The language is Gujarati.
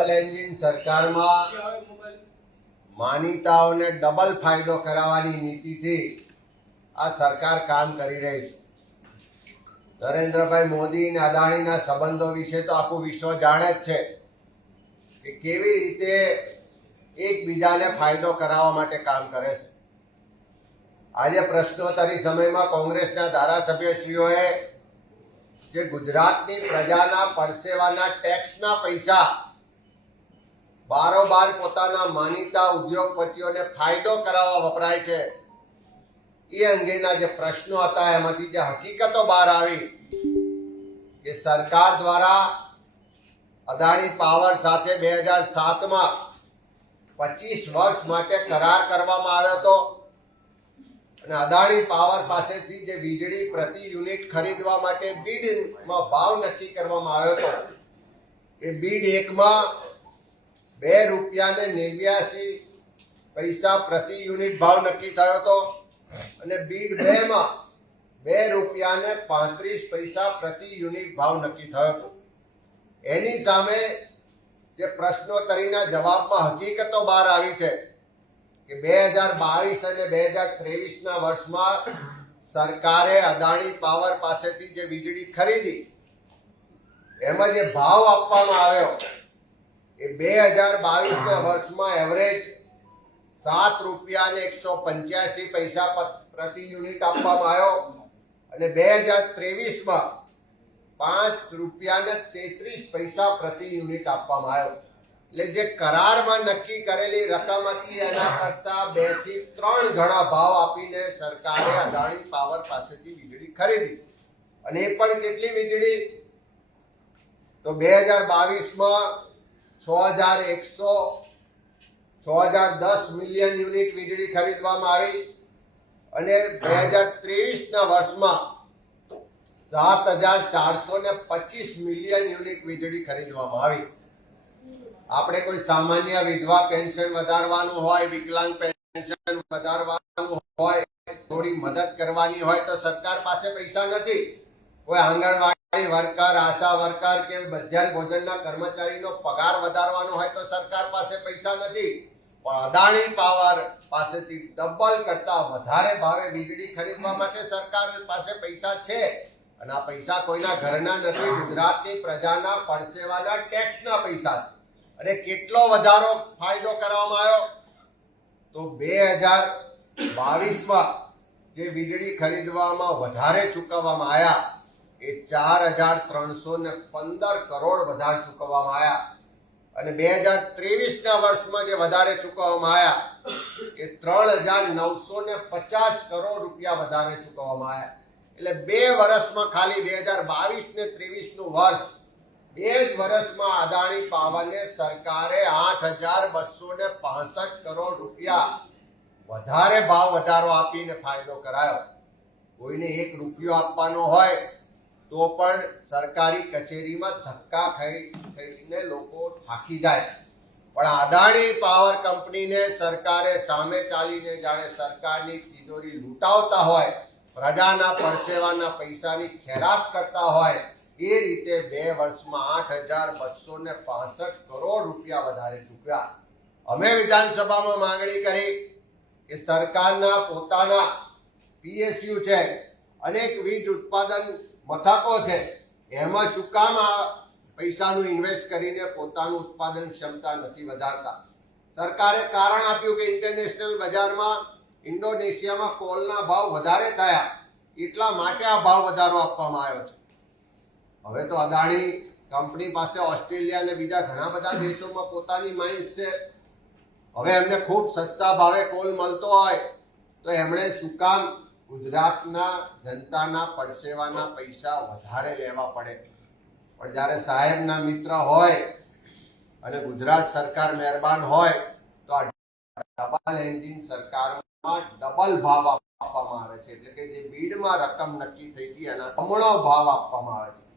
ડબલ એન્જિન સરકારમાં માનીતાઓને ડબલ ફાયદો કરાવવાની નીતિથી આ સરકાર કામ કરી રહી છે. નરેન્દ્રભાઈ મોદી અને અદાણીના સંબંધો વિશે તો આખું વિશ્વ જાણે જ છે કે કેવી રીતે એકબીજાને ફાયદો કરાવવા માટે કામ કરે છે. આજે પ્રશ્નોત્તરી સમયમાં કોંગ્રેસના ધારાસભ્યશ્રીઓએ જે ગુજરાતની પ્રજાના પરસેવાના ટેક્સના પૈસા બારોબાર પોતાના માનીતા ઉદ્યોગપતિઓને ફાયદો કરાવવા વપરાય છે. એ અંગેના જે પ્રશ્નો હતા, એમાંથી જે હકીકતો બહાર આવી કે સરકાર દ્વારા અદાણી પાવર સાથે બે હજાર સાતમાં પચીસ વર્ષ માટે કરાર કરવામાં આવ્યો હતો. અને અદાણી પાવર પાસેથી જે વીજળી પ્રતિ યુનિટ ખરીદવા માટે બીડમાં ભાવ નક્કી કરવામાં આવ્યો હતો. એ બીડ એકમાં બે રૂપિયાને નેવ્યાસી પૈસા પ્રતિ યુનિટ ભાવ નક્કી થયો હતો. અને બીડ બે માં બે રૂપિયાને પાંત્રીસ પૈસા પ્રતિ યુનિટ ભાવ નક્કી થયો હતો. એની સામે જે પ્રશ્નોત્તરીના જવાબમાં હકીકતો બહાર આવી છે કે બે હજાર બાવીસ અને બે હજાર ત્રેવીસના વર્ષમાં સરકારે અદાણી પાવર પાસેથી જે વીજળી ખરીદી, એમાં જે ભાવ આપવામાં આવ્યો એ બે હજાર બાવીસના વર્ષમાં એવરેજ સાત રૂપિયા ને એકસો પંચ્યાસી પૈસા પ્રતિ યુનિટ આપવામાં આવ્યો. અને બે હજાર ત્રેવીસમાં પાંચ રૂપિયા ને તેત્રીસ પૈસા પ્રતિ યુનિટ આપવામાં આવ્યો. એટલે જે કરારમાં નક્કી કરેલી રકમ હતી, એના કરતા બેથી ત્રણ ગણા ભાવ આપીને સરકારે અદાણી પાવર પાસેથી વીજળી ખરીદી. અને એ પણ કેટલી વીજળી? તો બે હજાર બાવીસમાં છ હજાર એકસો, છ હજાર દસ મિલિયન યુનિટ વીજળી ખરીદવામાં આવી અને બે હજાર ત્રેવીસના વર્ષમાં સાત હજાર ચારસો ને પચીસ મિલિયન યુનિટ વીજળી ખરીદવામાં આવી. આપણે કોઈ સામાન્ય વિધવા પેન્શન વધારવાનું હોય, વિકલાંગ પેન્શન વધારવાનું હોય, થોડી મદદ કરવાની હોય તો સરકાર પાસે પૈસા નથી. કોઈ આંગણવાડી વર્કર, આશા વર્કર કે મધ્યાહન ભોજનના કર્મચારીનો પગાર વધારવાનો હોય તો સરકાર પાસે પૈસા નથી. પણ અદાણી પાવર પાસેથી ડબલ કરતા વધારે ભાવે વીજળી ખરીદવા માટે સરકાર પાસે પૈસા છે. અને આ પૈસા કોઈના ઘરના નથી, ગુજરાતની પ્રજાના પરસેવાના ટેક્સના પૈસા. અને કેટલો વધારો ફાયદો કરવામાં આવ્યો? તો બે હજાર બાવીસમાં જે વીજળી ખરીદવામાં વધારે ચૂકવવામાં આવ્યા એ ચાર હજાર ત્રણસો ને પંદર કરોડ વધારે ચૂકવવામાં આવ્યા. અને બે હજાર ત્રેવીસના વર્ષમાં જે વધારે ચૂકવવામાં આવ્યા, એ ત્રણ હજાર નવસો ને પચાસ કરોડ રૂપિયા વધારે ચૂકવવામાં આવ્યા. એટલે બે વર્ષમાં ખાલી બે હજાર બાવીસ ને ત્રેવીસનું વર્ષ, બે જ વર્ષમાં અદાણી પાવરને સરકારે આઠ હજાર બસો ને પાસઠ કરોડ રૂપિયા વધારે ભાવ વધારો આપીને ફાયદો કરાયો. કોઈને એક રૂપિયો આપવાનો હોય તો પણ સરકારી કચેરીમાં ધક્કા ખાઈ થઈને લોકો થાકી જાય. પણ અદાણી પાવર કંપનીને સરકારે સામે ચાલીને જાણે સરકારની તિજોરી લૂંટાવતા હોય, પ્રજાના પરસેવાના પૈસાની ખેરાત કરતા હોય, એ રીતે બે વર્ષમાં આઠ હજાર બસો ને પાસઠ કરોડ રૂપિયા વધારે ચૂક્યા. અમે વિધાનસભામાં માંગણી કરી કે સરકારના પોતાના પીએસયુ છે અનેક વીજ ઉત્પાદન મથકો છે. એમાં શું કામ આ પૈસાનું ઇન્વેસ્ટ કરીને પોતાનું ઉત્પાદન ક્ષમતા નથી વધારતા? સરકારે કારણ આપ્યું કે ઇન્ટરનેશનલ બજારમાં ઇન્ડોનેશિયામાં કોલના ભાવ વધારે થયા. એટલા માટે આ ભાવ વધારો આપવામાં આવ્યો છે. હવે તો અદાણી કંપની પાસે ઓસ્ટ્રેલિયા અને બીજા ઘણા બધા દેશોમાં પોતાની માઇન્સ છે. હવે એમને ખૂબ સસ્તા ભાવે કોલ મળતો હોય તો એમણે શું કામ ગુજરાતના જનતાના પરસેવાના પૈસા વધારે લેવા પડે. પણ જ્યારે સાહેબના મિત્ર હોય અને ગુજરાત સરકાર મહેરબાન હોય, તો આ ડબલ એન્જિન સરકારમાં ડબલ ભાવ આપવામાં આવે છે. એટલે કે જે બીડમાં રકમ નક્કી થઈ હતી, એના બમણો ભાવ આપવામાં આવે છે.